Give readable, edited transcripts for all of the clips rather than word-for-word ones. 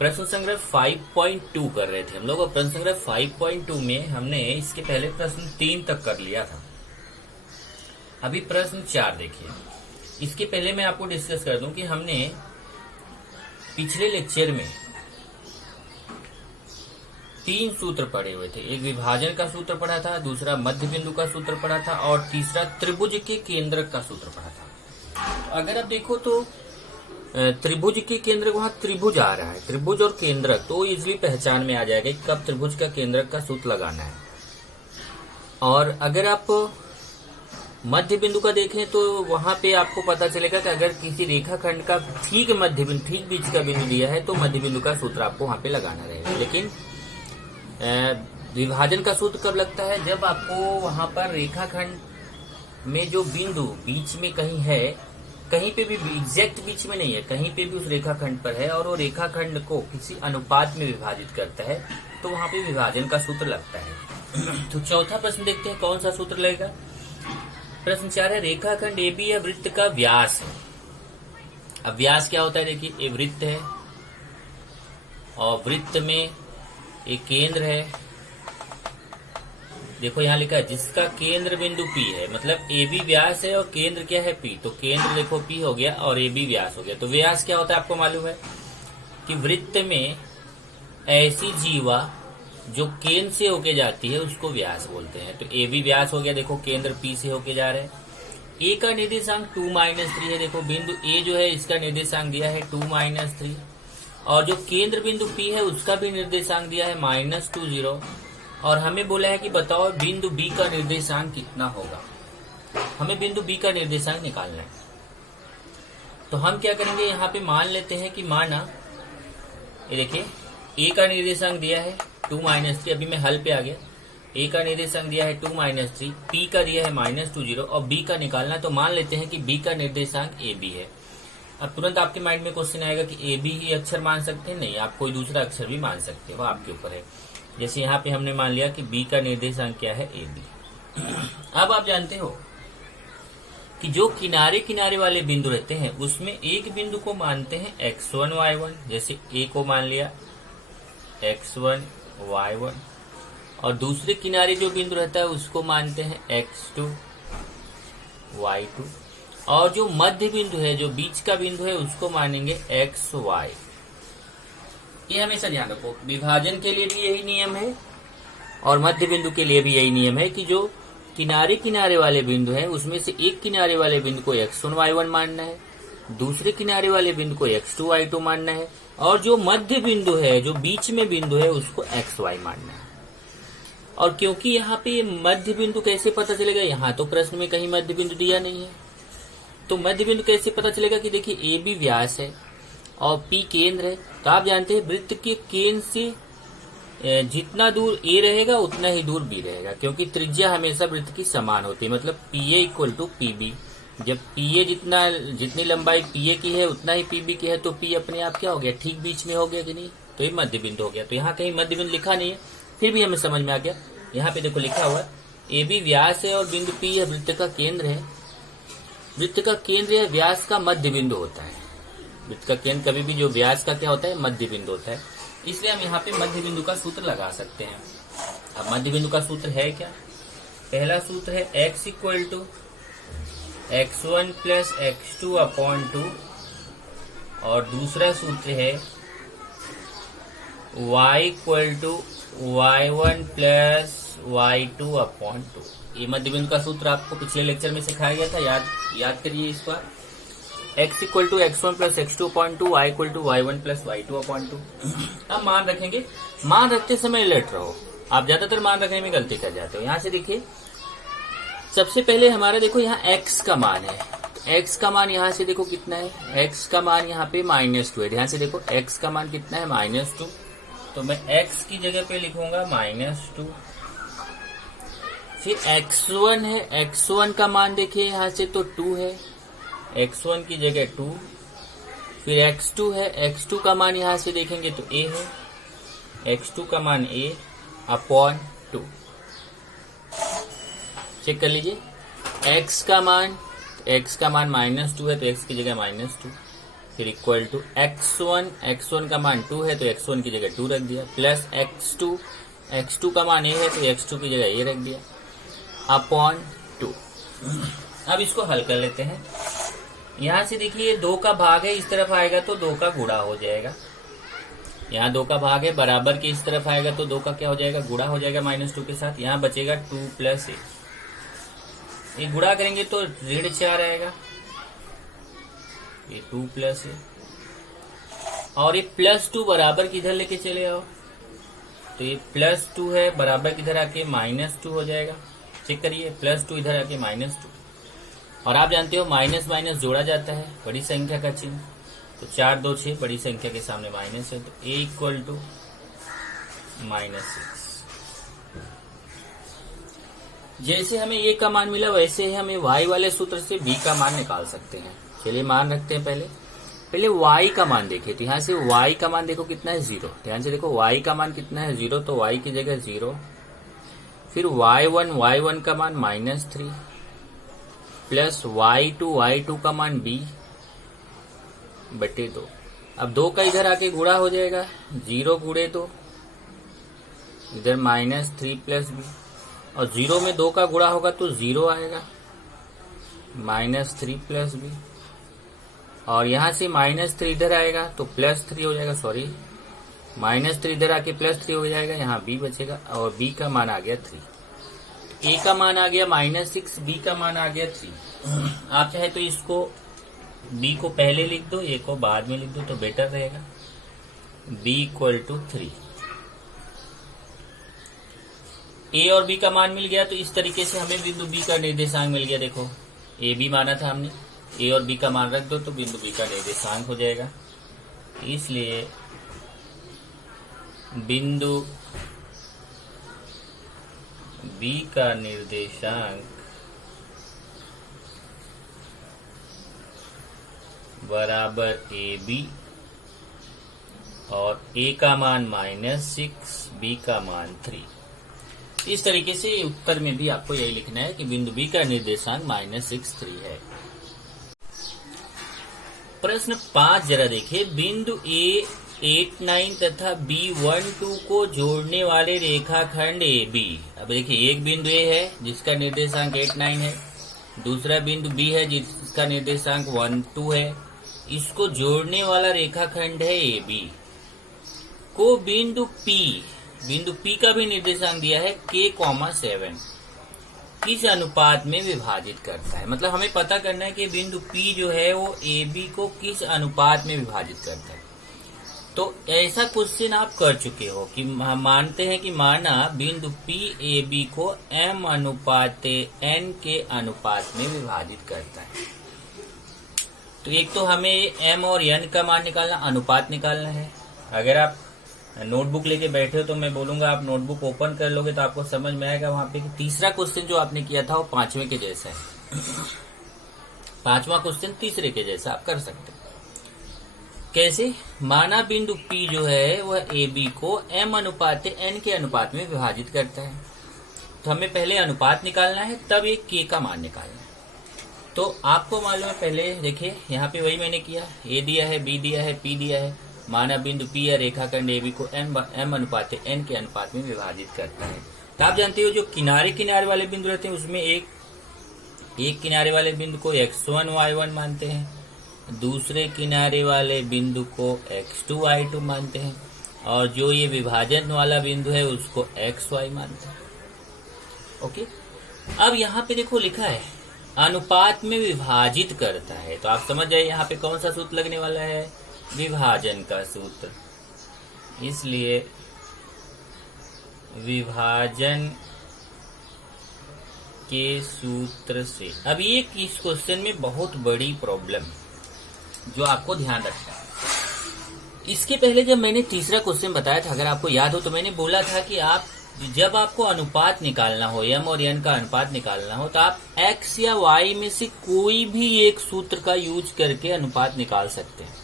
प्रश्न संग्रह 5.2 कर रहे थे हम लोग, और प्रश्न संग्रह 5.2 में हमने इसके पहले प्रश्न 3 तक कर लिया था। अभी प्रश्न 4 देखिए। इसके पहले मैं आपको डिस्कस कर दूं कि हमने पिछले लेक्चर में 3 सूत्र पढ़े हुए थे। एक विभाजन का सूत्र पढ़ा था, दूसरा मध्य बिंदु का सूत्र पढ़ा था, और तीसरा त्रिभुज के केंद्रक का सूत्र पढ़ा था। अगर आप देखो तो त्रिभुज के केंद्रक, वहां त्रिभुज आ रहा है, त्रिभुज और केंद्रक, तो इजिली पहचान में आ जाएगा कि कब त्रिभुज का केंद्रक का सूत्र लगाना है। और अगर आप मध्य बिंदु का देखें तो वहां पे आपको पता चलेगा कि अगर किसी रेखाखंड का ठीक मध्य बिंदु, ठीक बीच का बिंदु दिया है तो मध्य बिंदु का सूत्र आपको वहां पे लगाना रहेगा। लेकिन विभाजन का सूत्र कब लगता है? जब आपको वहां पर रेखाखंड में जो बिंदु बीच में कहीं है, कहीं पे भी एग्जैक्ट बीच में नहीं है, कहीं पे भी उस रेखाखंड पर है और वो रेखाखंड को किसी अनुपात में विभाजित करता है, तो वहां पे विभाजन का सूत्र लगता है। तो चौथा प्रश्न देखते हैं कौन सा सूत्र लगेगा। प्रश्न 4 है, रेखाखंड AB या वृत्त का व्यास है। अब व्यास क्या होता है? देखिए, ये वृत्त है और वृत्त में एक केंद्र है। देखो यहां लिखा है जिसका केंद्र बिंदु P है, मतलब AB व्यास है और केंद्र क्या है P, तो केंद्र देखो P हो गया और AB व्यास हो गया। तो व्यास क्या होता है आपको मालूम है कि वृत्त में ऐसी जीवा जो केंद्र से होके जाती है उसको व्यास बोलते हैं। तो AB व्यास हो गया, देखो केंद्र P से होके जा रहा है। A का निर्देशांक 2-3 है। देखो बिंदु A जो है इसका निर्देशांक दिया है 2-3, और जो केंद्र बिंदु P है उसका भी निर्देशांक दिया है -20, और हमें बोला है कि बताओ बिंदु B का निर्देशांक कितना होगा। हमें बिंदु B का निर्देशांक निकालना है। तो हम क्या करेंगे, यहाँ पे मान लेते हैं कि माना ये देखिए A का निर्देशांक दिया है 2-3, अभी मैं हल पे आ गया। A का निर्देशांक दिया है 2-3, P का दिया है -20 और B का निकालना, तो मान लेते हैं कि B का निर्देशांक AB है। अब तुरंत आपके माइंड में क्वेश्चन आएगा कि AB ही अक्षर मान सकते हैं? नहीं, आप कोई दूसरा अक्षर भी मान सकते हो, आपके ऊपर है। जैसे यहाँ पे हमने मान लिया कि B का निर्देशांक क्या है? AB। अब आप जानते हो कि जो किनारे किनारे वाले बिंदु रहते हैं उसमें एक बिंदु को मानते हैं x1 y1, जैसे A को मान लिया x1 y1, और दूसरे किनारे जो बिंदु रहता है उसको मानते हैं x2 y2, और जो मध्य बिंदु है, जो बीच का बिंदु है, उसको मानेंगे xy। ये हमेशा ध्यान रखो, विभाजन के लिए भी यही नियम है और मध्य बिंदु के लिए भी यही नियम है कि जो किनारे किनारे वाले बिंदु हैं उसमें से एक किनारे वाले बिंदु को x1 y1 मानना है, दूसरे किनारे वाले बिंदु को x2 y2 मानना है, और जो मध्य बिंदु है, जो बीच में बिंदु है, उसको xy मानना है। और क्योंकि यहाँ पे मध्य बिंदु कैसे पता चलेगा, यहाँ तो प्रश्न में कहीं मध्य बिंदु दिया नहीं है, तो मध्य बिंदु कैसे पता चलेगा कि देखिए AB व्यास है और P केंद्र है। तो आप जानते हैं वृत्त के केंद्र से जितना दूर A रहेगा उतना ही दूर B रहेगा, क्योंकि त्रिज्या हमेशा वृत्त की समान होती है, मतलब PA = PB। जब PA जितनी लंबाई PA की है उतना ही PB की है, तो P अपने आप क्या हो गया, ठीक बीच में हो गया कि नहीं, तो ये मध्य बिंदु हो गया। तो यहाँ कहीं मध्य बिंदु लिखा नहीं है, फिर भी हमें समझ में आ गया। यहाँ पे देखो लिखा हुआ है AB व्यास है और बिंदु P है वृत्त का केंद्र है। वृत्त का केंद्र या व्यास का मध्य बिंदु होता है। वृत्त का केंद्र कभी भी जो व्यास का क्या होता है, मध्य बिंदु होता है, इसलिए हम यहाँ पे मध्य बिंदु का सूत्र लगा सकते हैं। अब मध्य बिंदु का सूत्र है क्या? पहला सूत्र है x = x1 + x2/2, और दूसरा सूत्र है y = y1 + y2/2। ये मध्य बिंदु का सूत्र आपको पिछले लेक्चर में सिखाया गया था, याद करिए इस बार। x = x1 + x2/2, y = y1 + y2/2। अब मान रखेंगे, मान रखते समय अलर्ट रहो, आप ज्यादातर मान रखने में गलती कर जाते हो। यहाँ से देखिए, सबसे पहले हमारा देखो यहाँ x का मान है, x का मान यहाँ से देखो कितना है, x का मान यहाँ पे -2 है। ध्यान से देखो x का मान कितना है, -2, तो मैं x की जगह पे लिखूंगा -2। फिर x1 है, x1 का मान देखिए यहाँ से तो 2 है, x1 की जगह 2। फिर x2 है, x2 का मान यहाँ से देखेंगे तो a है, x2 का मान a/2। चेक कर लीजिए, x का मान -2 है तो x की जगह -2, फिर इक्वल टू x1 का मान 2 है तो x1 की जगह 2 रख दिया, प्लस x2 का मान a है तो x2 की जगह a रख दिया, अपॉन 2। अब इसको हल कर लेते हैं। यहां से देखिए 2 का भाग है, इस तरफ आएगा तो 2 का गुणा हो जाएगा। यहाँ 2 का भाग है, बराबर के इस तरफ आएगा तो 2 का क्या हो जाएगा, गुणा हो जाएगा -2 के साथ। यहाँ बचेगा 2 + 1, ये गुणा करेंगे तो ऋण 4 आएगा, ये 2 + 1, और ये +2 बराबर किधर लेके चले आओ, तो ये +2 है, बराबर किधर आके -2 हो जाएगा। चेक करिए, +2 इधर आके -2, और आप जानते हो माइनस माइनस जोड़ा जाता है, बड़ी संख्या का चिन्ह, तो 4 2 6, बड़ी संख्या के सामने माइनस है, तो a इक्वल टू -6। जैसे हमें a का मान मिला वैसे ही हमें y वाले सूत्र से b का मान निकाल सकते हैं। चलिए मान रखते हैं पहले y का मान देखिए, तो यहाँ से y का मान देखो कितना है, 0। ध्यान से देखो y का मान कितना है, 0, तो y की जगह 0, फिर y1 का मान -3, प्लस y2 का मान b बटे 2। अब 2 का इधर आके गुणा हो जाएगा, 0 गुणे 2, इधर -3 + b, और 0 में 2 का गुणा होगा तो 0 आएगा, -3 + b, और यहां से -3 इधर आएगा तो +3 हो जाएगा, सॉरी -3 इधर आके +3 हो जाएगा, यहाँ b बचेगा, और b का मान आ गया 3। a का मान आ गया -6, b का मान आ गया 3। आप चाहे तो इसको b को पहले लिख दो, a को बाद में लिख दो तो बेटर रहेगा। b इक्वल टू 3, a और b का मान मिल गया, तो इस तरीके से हमें बिंदु b का निर्देशांक मिल गया। देखो a b माना था हमने, a और b का मान रख दो तो बिंदु b का निर्देशांक हो जाएगा। इसलिए बिंदु b का निर्देशांक बराबर AB, और a का मान -6, b का मान 3। इस तरीके से उत्तर में भी आपको यही लिखना है कि बिंदु b का निर्देशांक -6 3 है। प्रश्न 5 जरा देखिए, बिंदु A 8 9 तथा B 1 2 को जोड़ने वाले रेखाखंड AB। अब देखिए एक बिंदु A है जिसका निर्देशांक 8 9 है, दूसरा बिंदु B है जिसका निर्देशांक 1 2 है, इसको जोड़ने वाला रेखाखंड है AB को बिंदु P का भी निर्देशांक दिया है K, 7 किस अनुपात में विभाजित करता है। मतलब हमें पता करना है कि बिंदु P जो है वो AB को किस अनुपात में विभाजित करता है। तो ऐसा क्वेश्चन आप कर चुके हो कि हम मानते हैं कि माना बिंदु P AB को M/N के अनुपात में विभाजित करता है। तो एक तो हमें M और N का मान निकालना, अनुपात निकालना है। अगर आप नोटबुक लेके बैठे हो तो मैं बोलूंगा आप नोटबुक ओपन कर लोगे तो आपको समझ में आएगा वहां पे कि तीसरा क्वेश्चन जो आपने किया था वो 5वें के जैसा है। 5वां क्वेश्चन तीसरे के जैसा आप कर सकते हो। कैसे? माना बिंदु P जो है वह AB को M/N के अनुपात में विभाजित करता है, तो हमें पहले अनुपात निकालना है, तब एक K का मान निकालना है। तो आपको मालूम है, पहले देखिए यहाँ पे वही मैंने किया, A दिया है, B दिया है, P दिया है। माना बिंदु P या रेखाखंड AB को M/N के अनुपात में विभाजित करता है। तो आप जानते हो जो किनारे किनारे वाले बिंदु रहते हैं उसमें एक किनारे वाले बिंदु को x1 y1 मानते हैं, दूसरे किनारे वाले बिंदु को x2 y2 मानते हैं, और जो ये विभाजन वाला बिंदु है उसको xy मानते हैं। ओके, अब यहाँ पे देखो लिखा है अनुपात में विभाजित करता है, तो आप समझ जाइए यहाँ पे कौन सा सूत्र लगने वाला है, विभाजन का सूत्र। इसलिए विभाजन के सूत्र से। अब ये इस क्वेश्चन में बहुत बड़ी प्रॉब्लम जो आपको ध्यान रखना है। इसके पहले जब मैंने तीसरा क्वेश्चन बताया था, अगर आपको याद हो, तो मैंने बोला था कि आप जब आपको अनुपात निकालना हो, M और N का अनुपात निकालना हो, तो आप X या Y में से कोई भी एक सूत्र का यूज करके अनुपात निकाल सकते हैं।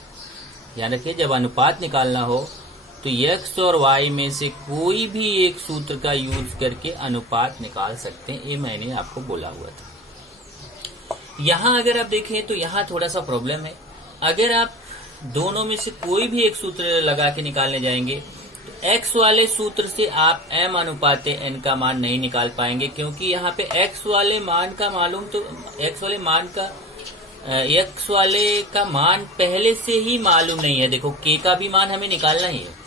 ध्यान रखिए, जब अनुपात निकालना हो तो X और Y में से कोई भी एक सूत्र का यूज करके अनुपात निकाल सकते हैं। ये मैंने आपको बोला हुआ था। यहाँ अगर आप देखें तो यहाँ थोड़ा सा प्रॉब्लम है। अगर आप दोनों में से कोई भी एक सूत्र लगा के निकालने जाएंगे तो x वाले सूत्र से आप m अनुपाते n का मान नहीं निकाल पाएंगे, क्योंकि यहाँ पे x वाले मान का मालूम तो x वाले का मान पहले से ही मालूम नहीं है। देखो k का भी मान हमें निकालना ही है।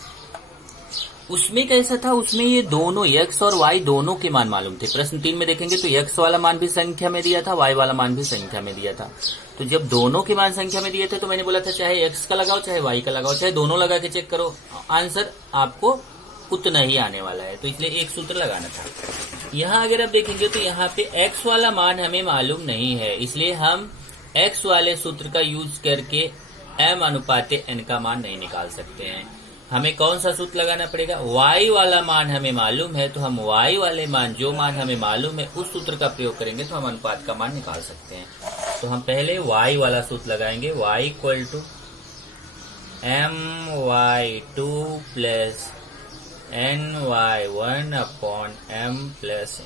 उसमें कैसा था, उसमें ये दोनों x और y दोनों के मान मालूम थे। प्रश्न 3 में देखेंगे तो x वाला मान भी संख्या में दिया था, y वाला मान भी संख्या में दिया था। तो जब दोनों के मान संख्या में दिए थे तो मैंने बोला था चाहे x का लगाओ चाहे y का लगाओ, चाहे दोनों लगा के चेक करो, आंसर आपको उतना ही आने वाला है। तो इसलिए एक सूत्र लगाना था। यहाँ अगर आप देखेंगे तो यहाँ पे x वाला मान हमें मालूम नहीं है, इसलिए हम x वाले सूत्र का यूज करके m अनुपाते n का मान नहीं निकाल सकते हैं। हमें कौन सा सूत्र लगाना पड़ेगा, y वाला मान हमें मालूम है तो हम y वाले मान, जो मान हमें मालूम है उस सूत्र का प्रयोग करेंगे तो हम अनुपात का मान निकाल सकते हैं। तो हम पहले y वाला सूत्र लगाएंगे, y equal to my2 plus ny1 upon m plus n।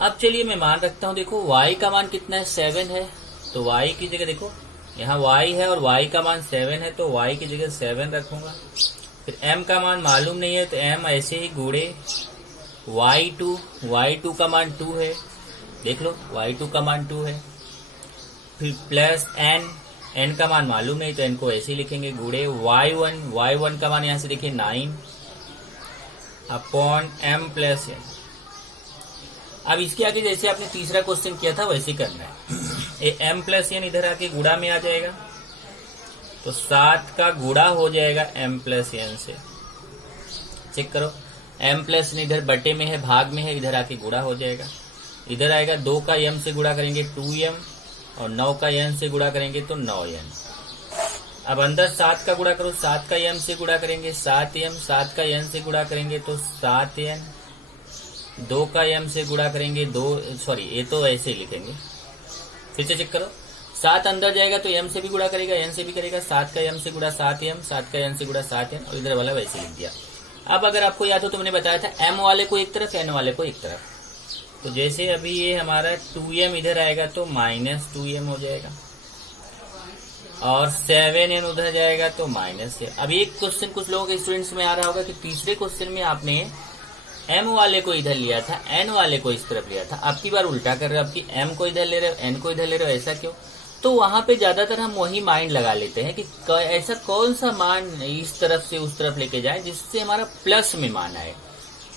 अब चलिए मैं मान रखता हूं, देखो y का मान कितना है, 7 है, तो y की जगह देखो यहाँ y है और y का मान 7 है तो y की जगह 7 रखूंगा। फिर m का मान मालूम नहीं है तो m ऐसे ही गुणे y2 का मान 2 है, देख लो y2 का मान 2 है। फिर प्लस n का मान मालूम नहीं तो n को ऐसे ही लिखेंगे, गुणे y1 का मान यहाँ से देखिए 9 अपॉन m प्लस n। अब इसके आगे जैसे आपने तीसरा क्वेश्चन किया था वैसे करना है। ये m प्लस n इधर आके गुणा में आ जाएगा तो 7 का गुणा हो जाएगा m प्लस n से। चेक करो, m प्लस n इधर बटे में है, भाग में है, इधर आके गुणा हो जाएगा। इधर आएगा 2 का m से गुणा करेंगे 2m और 9 का n से गुणा करेंगे तो 9n। अब अंदर 7 का गुणा करो, 7 का m से गुणा करेंगे 7m, 7 का n से गुणा करेंगे तो 7n, 2 का m से गुणा करेंगे ये तो ऐसे ही लिखेंगे। फिर से चेक करो, 7 अंदर जाएगा तो m से भी गुणा करेगा, n से भी करेगा, 7 का m से गुणा 7m, 7 का n से गुणा 7n और इधर वाला वैसे लिख दिया। अब अगर आपको याद हो तो मैंने बताया था m वाले को एक तरफ, n वाले को एक तरफ। तो जैसे अभी ये हमारा 2m इधर आएगा तो माइनस 2m हो जाएगा और 7n उधर जाएगा तो माइनस है। अब एक क्वेश्चन कुछ लोगों के स्टूडेंट्स में आ रहा होगा कि तीसरे क्वेश्चन में आपने m वाले को इधर लिया था, n वाले को इस तरफ लिया था, आपकी बार उल्टा कर रहे हो, आपकी m को इधर ले रहे हो, n को इधर ले रहे हो, ऐसा क्यों? तो वहां पे ज्यादातर हम वही माइंड लगा लेते हैं कि ऐसा कौन सा मान इस तरफ से उस तरफ लेके जाए जिससे हमारा प्लस में मान आए।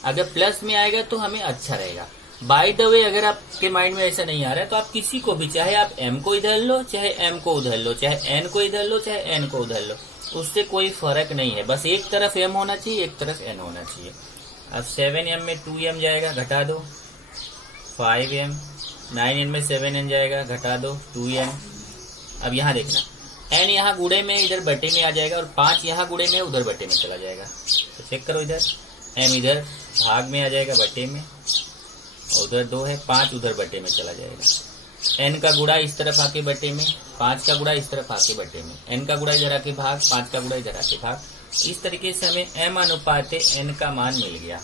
अगर प्लस में आएगा तो हमें अच्छा रहेगा। बाय द वे अगर आपके माइंड में ऐसा नहीं आ रहा है तो आप किसी को भी, चाहे आप m को इधर लो, चाहे m को उधर लो, चाहे n को इधर लो, चाहे n को उधर लो, उससे कोई फर्क नहीं है। बस एक तरफ m होना चाहिए, एक तरफ n होना चाहिए। अब 7m में 2m जाएगा, घटा दो 5m, 9n में 7n जाएगा, घटा दो 2n। अब यहाँ देखना, n यहाँ गुणे में इधर बटे में आ जाएगा और 5 यहाँ गुणे में उधर बटे में चला जाएगा। तो चेक करो, इधर m इधर भाग में आ जाएगा बटे में और उधर 2 है, 5 उधर बटे में चला जाएगा। n का गुणा इस तरफ आके बटे में, 5 का गुणा इस तरफ आके बटे में, n का गुणा इधर आके भाग, 5 का गुणा इधर आके भाग। इस तरीके से हमें m अनुपाते n का मान मिल गया।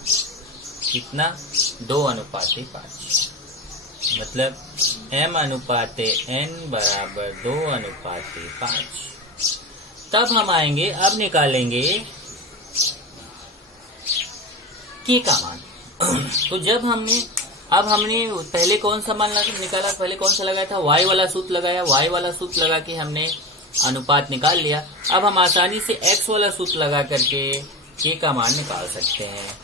कितना? 2 अनुपाते 5। मतलब m अनुपाते n बराबर 2 अनुपाते 5। तब हम आएंगे, अब निकालेंगे k का मान। तो जब हमने पहले कौन सा मान निकाला, पहले कौन सा लगाया था, y वाला सूत्र लगाया, y वाला सूत्र लगा के हमने अनुपात निकाल लिया। अब हम आसानी से x वाला सूत्र लगा करके k का मान निकाल सकते हैं।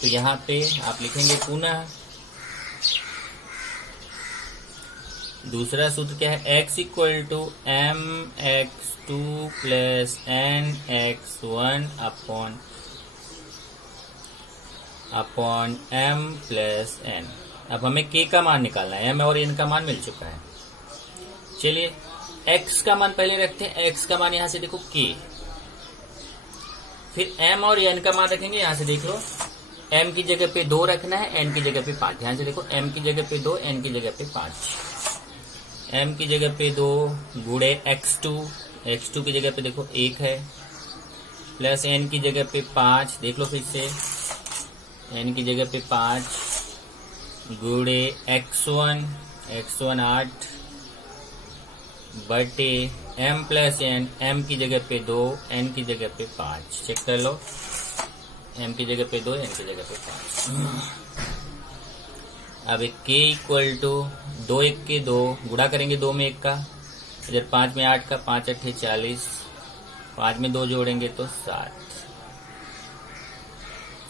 तो यहाँ पे आप लिखेंगे पुनः दूसरा सूत्र क्या है, x equal to mx2 plus nx1 upon m plus n। अब हमें k का मान निकालना है, m और n का मान मिल चुका है। चलिए x का मान पहले रखते हैं, x का मान यहाँ से देखो k, फिर m और n का मान रखेंगे। यहाँ से देख लो, m की जगह पे 2 रखना है, n की जगह पे 5। ध्यान से देखो, m की जगह पे 2, n की जगह पे 5। m की जगह पे 2 गुणे x2 की जगह पे देखो 1 है, प्लस n की जगह पे 5, देख लो फिर से, n की जगह पे 5 गुणे x1 8 बटे m प्लस n, m की जगह पे 2, n की जगह पे 5। चेक कर लो, m की जगह पे 2, n की जगह पे 5। अब एक k इक्वल टू 2 1 के 2 गुणा करेंगे, 2 में 1 का, इधर 5 में 8 का, 5 8 40, 5 में 2 जोड़ेंगे तो 7,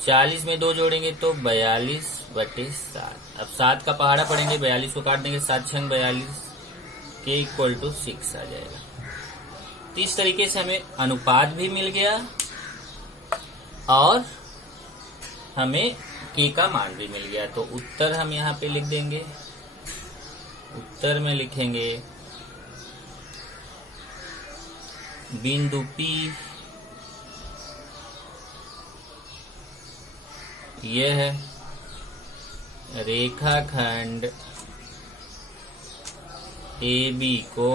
40 में 2 जोड़ेंगे तो 42 बटे 7। अब 7 का पहाड़ा पढ़ेंगे, 42 को काट देंगे, 7 छंग 42, k इक्वल टू 6 आ जाएगा। तो इस तरीके से हमें अनुपात भी मिल गया और हमें k का मान भी मिल गया। तो उत्तर हम यहाँ पे लिख देंगे, उत्तर में लिखेंगे बिंदु P यह रेखाखंड AB को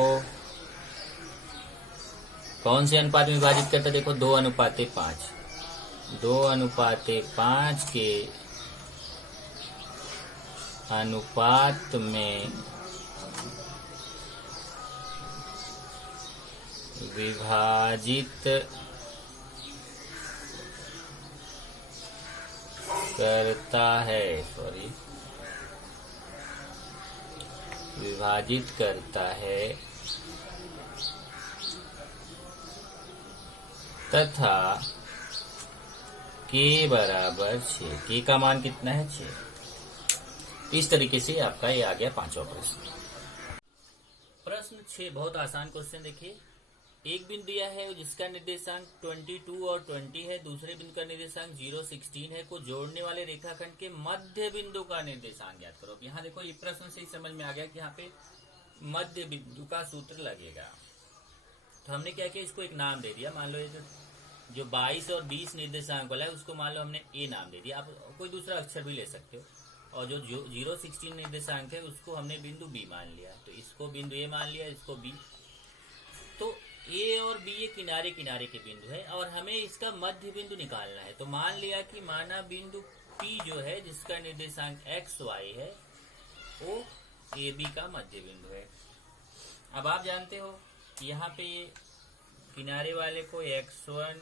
कौन से अनुपात में विभाजित करता है? देखो 2:5, 2:5 के अनुपात में विभाजित करता है, विभाजित करता है तथा k बराबर 6। k का मान कितना है? 6। इस तरीके से आपका ये आ गया पांचवा प्रश्न। प्रश्न 6 बहुत आसान क्वेश्चन। देखिए, एक बिंदु दिया है जिसका निर्देशांक 22 और 20 है, दूसरे बिंदु का निर्देशांक 0 16 है, को जोड़ने वाले रेखाखंड के मध्य बिंदु का निर्देशांक ज्ञात करो। यहाँ देखो, ये प्रश्न से ही समझ में आ गया कि यहाँ पे मध्य बिंदु का सूत्र लगेगा। तो हमने क्या किया, इसको एक नाम दे दिया। मान लो ये जो 22 और 20 निर्देशांक वाला है उसको मान लो हमने ए नाम दे दिया। आप कोई दूसरा अक्षर भी ले सकते हो। और जो 0 16 निर्देशांक है उसको हमने बिंदु बी मान लिया। तो इसको बिंदु ए मान लिया, इसको बी। तो ए और बी ये किनारे किनारे के बिंदु है और हमें इसका मध्य बिंदु निकालना है। तो मान लिया कि माना बिंदु पी जो है जिसका निर्देशांक एक्स वाई है वो ए बी का मध्य बिंदु है। अब आप जानते हो कि यहाँ पे ये किनारे वाले को x1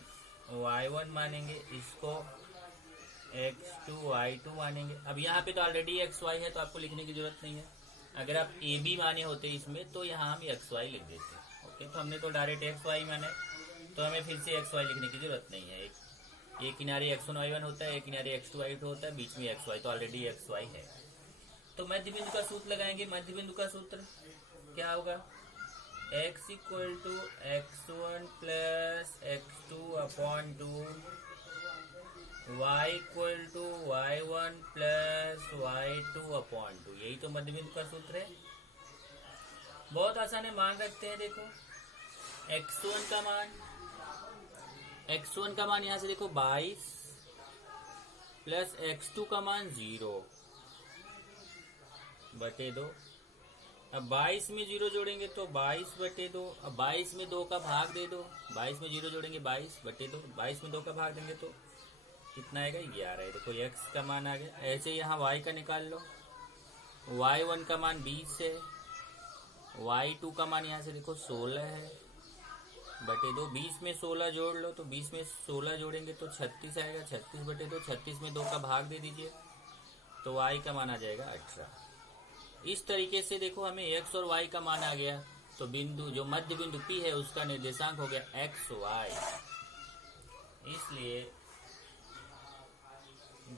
y1 मानेंगे, इसको x2 y2 मानेंगे। अब यहाँ पे तो ऑलरेडी xy है तो आपको लिखने की जरूरत नहीं है। अगर आप ए बी माने होते इसमें तो यहाँ हम xy लिख देते। ओके, तो हमने तो डायरेक्ट xy माने तो हमें फिर से xy लिखने की जरूरत नहीं है। एक किनारे x1 y1 होता है, एक किनारे x2 y2 होता है, बीच में xy, तो ऑलरेडी xy है। तो मध्य बिंदु का सूत्र लगाएंगे। मध्य बिंदु का सूत्र क्या होगा? x equal to x1 plus x2 upon 2, y equal to y1 plus y2 upon 2। यही तो मध्य बिंदु का सूत्र है। बहुत आसान है, मान रखते हैं। देखो x1 का मान यहां से देखो 22 प्लस x2 का मान 0 बटे 2। अब 22 में 0 जोड़ेंगे तो 22 बटे 2। अब 22 में 2 का भाग दे दो, 22 में 0 जोड़ेंगे 22 बटे 2, 22 में 2 का भाग देंगे तो कितना आएगा? 11 है। देखो x का मान आ गया। ऐसे यहाँ y का निकाल लो। y1 का मान 20 है, y2 का मान यहाँ से देखो 16 है बटे 2। 20 में 16 जोड़ लो तो 20 में 16 जोड़ेंगे तो 36 आएगा, 36 बटे 2। 36 में 2 का भाग दे दीजिए तो y का मान आ जाएगा 18। इस तरीके से देखो हमें x और y का मान आ गया। तो बिंदु जो मध्य बिंदु P है उसका निर्देशांक हो गया xy। इसलिए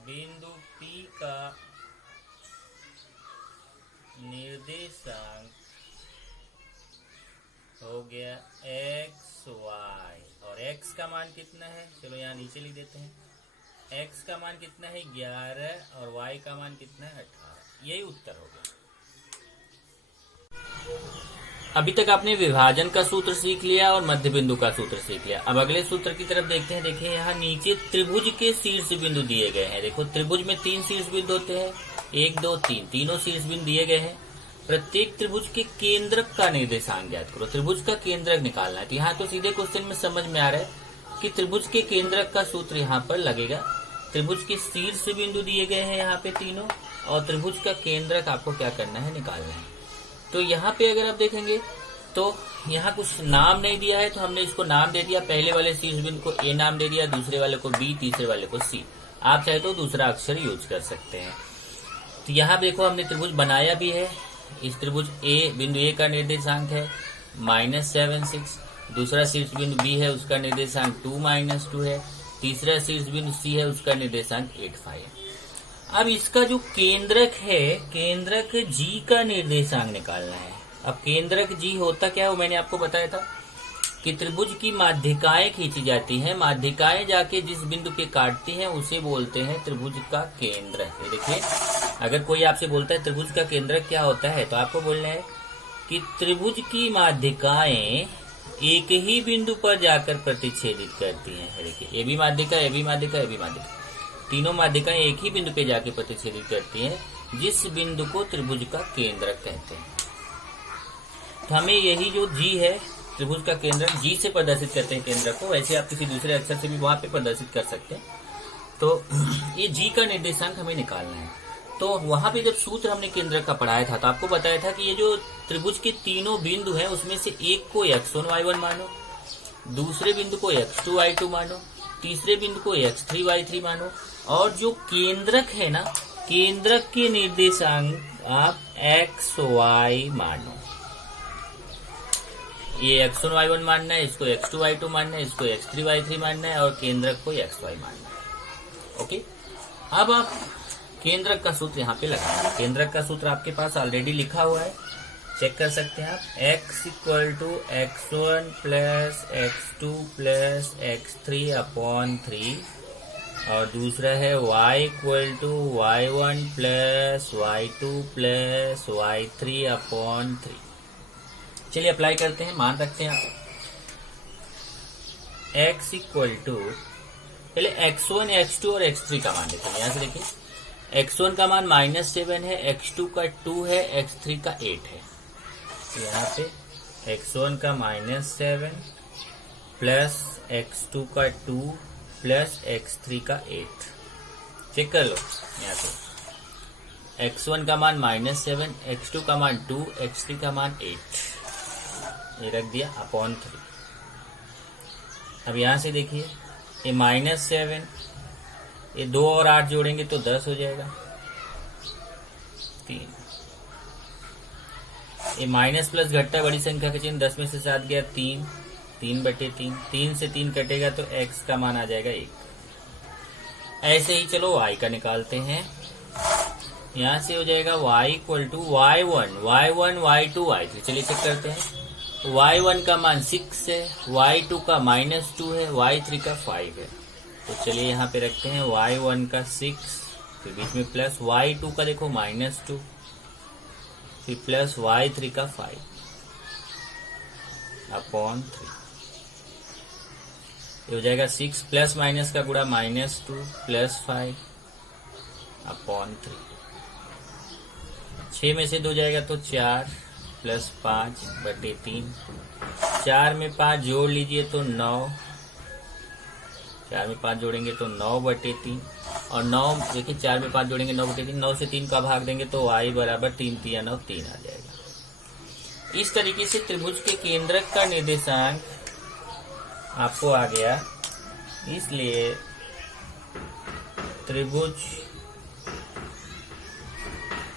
बिंदु P का निर्देशांक हो गया xy। और x का मान कितना है? चलो यहाँ नीचे लिख देते हैं। x का मान कितना है? 11 और y का मान कितना है? 18। यही उत्तर हो गया। अभी तक आपने विभाजन का सूत्र सीख लिया और मध्य बिंदु का सूत्र सीख लिया। अब अगले सूत्र की तरफ देखते हैं। देखिए यहाँ नीचे त्रिभुज के शीर्ष बिंदु दिए गए हैं। देखो त्रिभुज में 3 शीर्ष बिंदु होते हैं, 1 2 3, तीनों शीर्ष बिंदु दिए गए हैं। प्रत्येक त्रिभुज के केंद्रक का निर्देशांक ज्ञात करो। त्रिभुज का केंद्रक निकालना है। तो यहाँ तो सीधे क्वेश्चन में समझ में आ रहा है कि त्रिभुज के केंद्रक का सूत्र यहाँ पर लगेगा। त्रिभुज के शीर्ष बिंदु दिए गए हैं यहाँ पे तीनों, और त्रिभुज का केंद्रक आपको क्या करना है? निकालना है। तो यहाँ पे अगर आप देखेंगे तो यहाँ कुछ नाम नहीं दिया है तो हमने इसको नाम दे दिया। पहले वाले शीर्ष बिंदु को ए नाम दे दिया, दूसरे वाले को बी, तीसरे वाले को सी। आप चाहे तो दूसरा अक्षर यूज कर सकते हैं। तो यहाँ देखो हमने त्रिभुज बनाया भी है। इस त्रिभुज ए, बिंदु ए का निर्देशांक है -7 6, दूसरा शीर्ष बिंदु बी है उसका निर्देशांक 2 -2 है, तीसरा शीर्ष बिंदु सी है उसका निर्देशांक 8 5 है। अब इसका जो केंद्रक है, केंद्रक जी का निर्देशांक निकालना है। अब केंद्रक जी होता क्या है, मैंने आपको बताया था कि त्रिभुज की माध्यिकाएं खींची जाती हैं। माध्यिकाएं जाके जिस बिंदु पे काटती हैं उसे बोलते हैं त्रिभुज का केंद्रक। ये देखिए, अगर कोई आपसे बोलता है त्रिभुज का केंद्रक क्या होता है, तो आपको बोलना है कि त्रिभुज की माध्यिकाएं एक ही बिंदु पर जाकर प्रतिच्छेदित करती हैं। देखिए, ए बी माध्यिका, ए बी माध्यिका, ए बी माध्यिका, तीनों माध्यिकाएं एक ही बिंदु पे जाके प्रतिच्छेदित करती हैं, जिस बिंदु को त्रिभुज का केंद्रक कहते हैं। तो हमें यही जो जी है, त्रिभुज का केंद्रक जी से प्रदर्शित करते हैं केंद्रक को। वैसे आप किसी दूसरे अक्षर से भी वहां पे प्रदर्शित कर सकते हैं। तो ये जी का निर्देशांक हमें निकालना है। तो वहां पे जब सूत्र हमने केंद्रक का पढ़ाया था तो आपको बताया था कि ये जो त्रिभुज के तीनों बिंदु हैं उसमें से एक को x1 y1 मानो, दूसरे बिंदु को x2 y2 मानो, तीसरे बिंदु को x3 y3 मानो, और जो केंद्रक है ना, केंद्रक के निर्देशांक आप xy मानो। ये x1 y1 मानना है, इसको x2 y2 मानना है, इसको x3 y3 मानना है, और केंद्रक को xy मानना है। ओके, अब आप केंद्रक का सूत्र यहाँ पे लगाएंगे। केंद्रक का सूत्र आपके पास ऑलरेडी लिखा हुआ है, चेक कर सकते हैं आप। x = x1 + x2 + x3/3, और दूसरा है y = y1 + y2 + y3/3। चलिए अप्लाई करते हैं, मान रखते हैं आप। x = पहले x1, x2 और x3 का मान देते हैं। यहाँ से देखिए, x1 का मान -7 है, x2 का 2 है, x3 का 8 है। तो यहाँ पे x1 का -7 प्लस x2 का 2 प्लस x3 का 8। चेक कर लो, यहाँ से x1 का मान -7, x2 का मान 2, x3 का मान 8, ये रख दिया /3। अब यहाँ से देखिए, ये -7, ये 2 और 8 जोड़ेंगे तो 10 हो जाएगा, 3। ये माइनस प्लस घटता बड़ी संख्या के चिन्ह, 10 में से 7 गया 3, 3/3, 3 से 3 कटेगा तो x का मान आ जाएगा 1। ऐसे ही चलो y का निकालते हैं। यहाँ से हो जाएगा y = y1, y2, y3। चलिए चेक करते हैं। y1 का मान 6 है, y2 का -2 है, y3 का 5 है। तो चलिए यहाँ पे रखते हैं y1 का 6, फिर बीच में प्लस y2 का देखो -2, फिर प्लस y3 का 5/3। ये हो जाएगा 6 प्लस माइनस का गुणा -2 + 5/3। 6 में से 2 जाएगा तो 4 + 5/3। 4 में 5 जोड़ लीजिए तो 9, 4 में 5 जोड़ेंगे तो 9/3, और 9 देखिए 4 में 5 जोड़ेंगे 9/3, 9 से 3 का भाग देंगे तो y = 3 × 9 3 आ जाएगा। इस तरीके से त्रिभुज के केंद्रक का निर्देशांक आपको आ गया। इसलिए त्रिभुज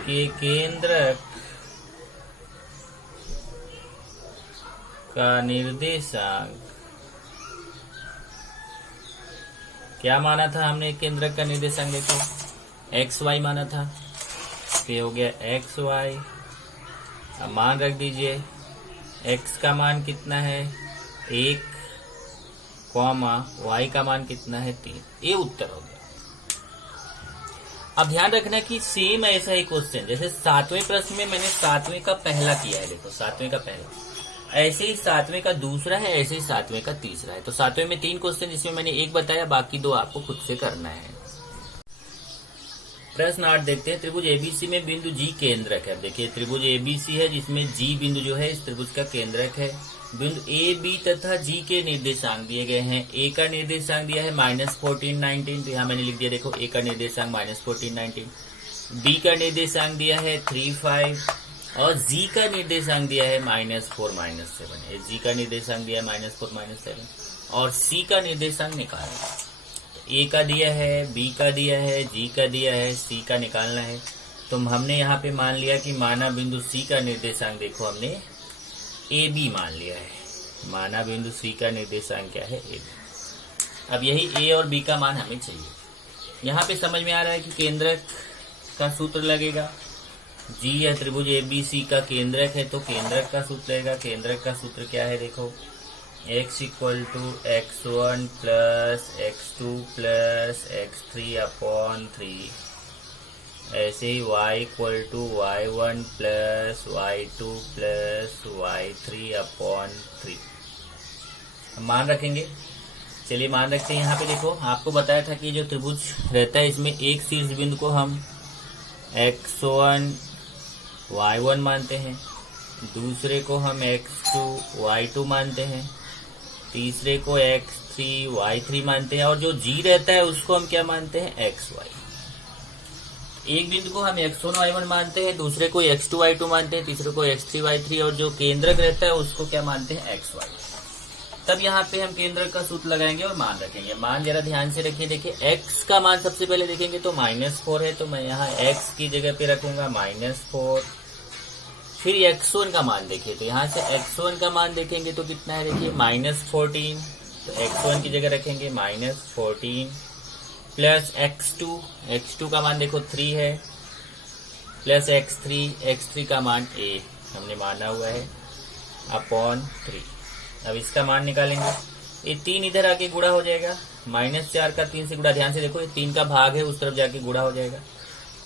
के केंद्रक का निर्देशांक क्या माना था हमने? केंद्रक का निर्देशांक देखो xy माना था, ये हो गया xy। अब मान रख दीजिए, x का मान कितना है 1, y का मान कितना है 3। ये उत्तर हो गया। अब ध्यान रखना कि सेम ऐसा ही क्वेश्चन जैसे 7वें प्रश्न में मैंने 7वें का पहला किया है, देखो 7वें का पहला, ऐसे ही 7वें का दूसरा है, ऐसे ही 7वें का तीसरा है। तो 7वें में 3 क्वेश्चन, जिसमें मैंने 1 बताया, बाकी 2 आपको खुद से करना है। प्रश्न 8 देखते हैं। त्रिभुज एबीसी में बिंदु जी केंद्रक है। देखिए त्रिभुज एबीसी है जिसमें जी बिंदु जो है इस त्रिभुज का केंद्रक है। बिंदु ए बी तथा जी के निर्देशांक दिए गए हैं। ए का निर्देशांक दिया है -14 19, तो यहाँ मैंने लिख दिया, देखो ए का निर्देशांक -14 19। बी का निर्देशांक दिया है 3 5, और जी का निर्देशांक दिया है -4 -7। जी का निर्देशांक दिया है -4 -7 और सी का निर्देशांक निकालना। तो ए का दिया है, बी का दिया है, जी का दिया है, सी का निकालना है। तो हमने यहाँ पे मान लिया कि माना बिंदु सी का निर्देशांक देखो हमने ए बी मान लिया है। माना बिंदु सी का निर्देशांक क्या है? A B. अब यही ए और बी का मान हमें चाहिए। यहाँ पे समझ में आ रहा है कि केंद्रक का सूत्र लगेगा। जी यह त्रिभुज एबीसी का केंद्रक है तो केंद्रक का सूत्र लगेगा। केंद्रक का सूत्र क्या है? देखो x = x1 + x2 + x3/3। ऐसे ही y = y1 + y2 + y3/3 मान रखेंगे। चलिए मान रखते हैं। यहाँ पे देखो आपको बताया था कि जो त्रिभुज रहता है इसमें एक शीर्ष बिंदु को हम x1 y1 मानते हैं, दूसरे को हम x2 y2 मानते हैं, तीसरे को x3 y3 मानते हैं और जो g रहता है उसको हम क्या मानते हैं? xy। एक बिंदु को हम x1 y1 मानते हैं, दूसरे को x2 y2 मानते हैं, तीसरे को x3 y3 और जो केंद्रक रहता है उसको क्या मानते हैं? xy। तब यहाँ पे हम केंद्रक का सूत्र लगाएंगे और मान रखेंगे। मान जरा ध्यान से रखिए। देखिए x का मान सबसे पहले देखेंगे तो -4 है, तो मैं यहाँ x की जगह पे रखूंगा -4। फिर x1 का मान देखिए तो यहाँ से x1 का मान देखेंगे तो कितना है? देखिए -14। तो x1 की जगह रखेंगे -14 प्लस x2 का मान देखो 3 है, प्लस x3 का मान a हमने माना हुआ है /3। अब इसका मान निकालेंगे। ये 3 इधर आके गुणा हो जाएगा, -4 का 3 से गुणा। ध्यान से देखो ये 3 का भाग है, उस तरफ जाके गुणा हो जाएगा।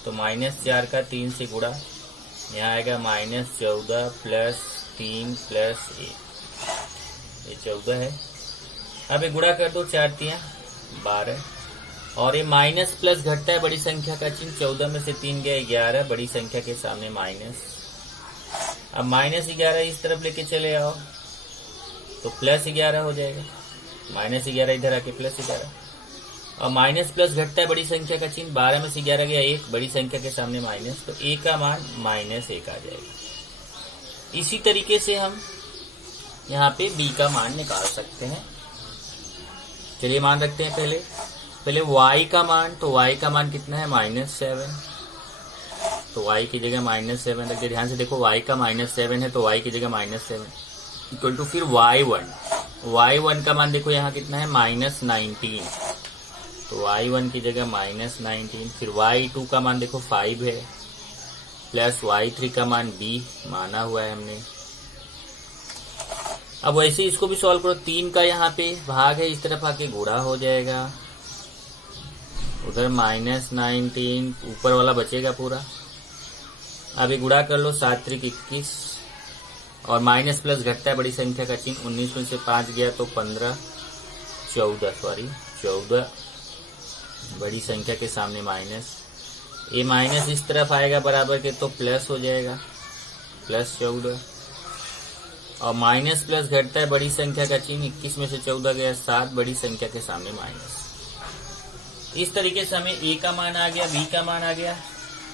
तो -4 का 3 से गुणा, यहाँ आएगा -14 + 3 + 1। ये 14 है। अब ये गुणा कर दो, 4 × 3 = 12 और ये माइनस प्लस घटता है बड़ी संख्या का चिन्ह। 14 में से 3 गया 11, बड़ी संख्या के सामने माइनस। अब -11 इस तरफ लेके चले आओ तो +11 हो जाएगा। -11 इधर आके +11 और माइनस प्लस घटता है बड़ी संख्या का चिन्ह। 12 में से 11 गया 1, बड़ी संख्या के सामने माइनस, तो a का मान -1 आ जाएगा। इसी तरीके से हम यहाँ पे b का मान निकाल सकते हैं। चलिए मान रखते हैं पहले y का मान। तो y का मान कितना है? -7। तो y की जगह -7 रखिए। ध्यान से देखो y का -7 है तो y की जगह -7 इक्वल टू फिर y1 का मान देखो यहाँ कितना है? -19। तो y1 की जगह -19। फिर y2 का मान देखो 5 है, प्लस y3 का मान b माना हुआ है हमने। अब वैसे इसको भी सॉल्व करो। 3 का यहाँ पे भाग है, इस तरफ आके गुणा हो जाएगा, उधर -19 ऊपर वाला बचेगा पूरा। अभी गुणा कर लो, 7 × 3 = 21 और माइनस प्लस घटता है बड़ी संख्या का चिन्ह। 19 में से 5 गया तो 14 बड़ी संख्या के सामने माइनस। ये माइनस इस तरफ आएगा बराबर के तो प्लस हो जाएगा, +14 और माइनस प्लस घटता है बड़ी संख्या का चिन्ह। 21 में से 14 गया 7, बड़ी संख्या के सामने माइनस। इस तरीके से हमें a का मान आ गया, b का मान आ गया।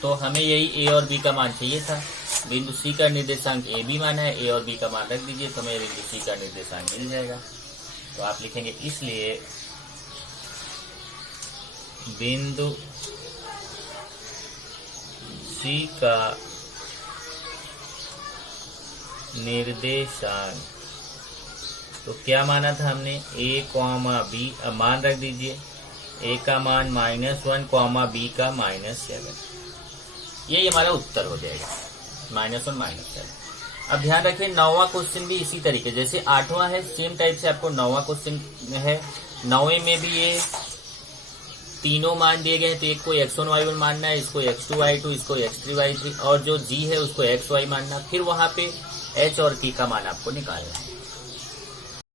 तो हमें यही a और b का मान चाहिए था। बिंदु C का निर्देशांक a b मान है, a और b का मान रख दीजिए तो हमें बिंदु C का निर्देशांक मिल जाएगा। तो आप लिखेंगे इसलिए बिंदु C का निर्देशांक, तो क्या माना था हमने? a, b। अब मान रख दीजिए, a का मान -1, b का -7। यही हमारा उत्तर हो जाएगा, -1 -7। अब ध्यान रखिए 9वां क्वेश्चन भी इसी तरीके, जैसे 8वां है सेम टाइप से आपको 9वां क्वेश्चन है। 9वें में भी ये तीनों मान दिए गए हैं, तो एक को x1 y1 मानना है, इसको x2 y2, इसको x3 y3 और जो g है उसको xy मानना। फिर वहां पे h और p का मान आपको निकालना है।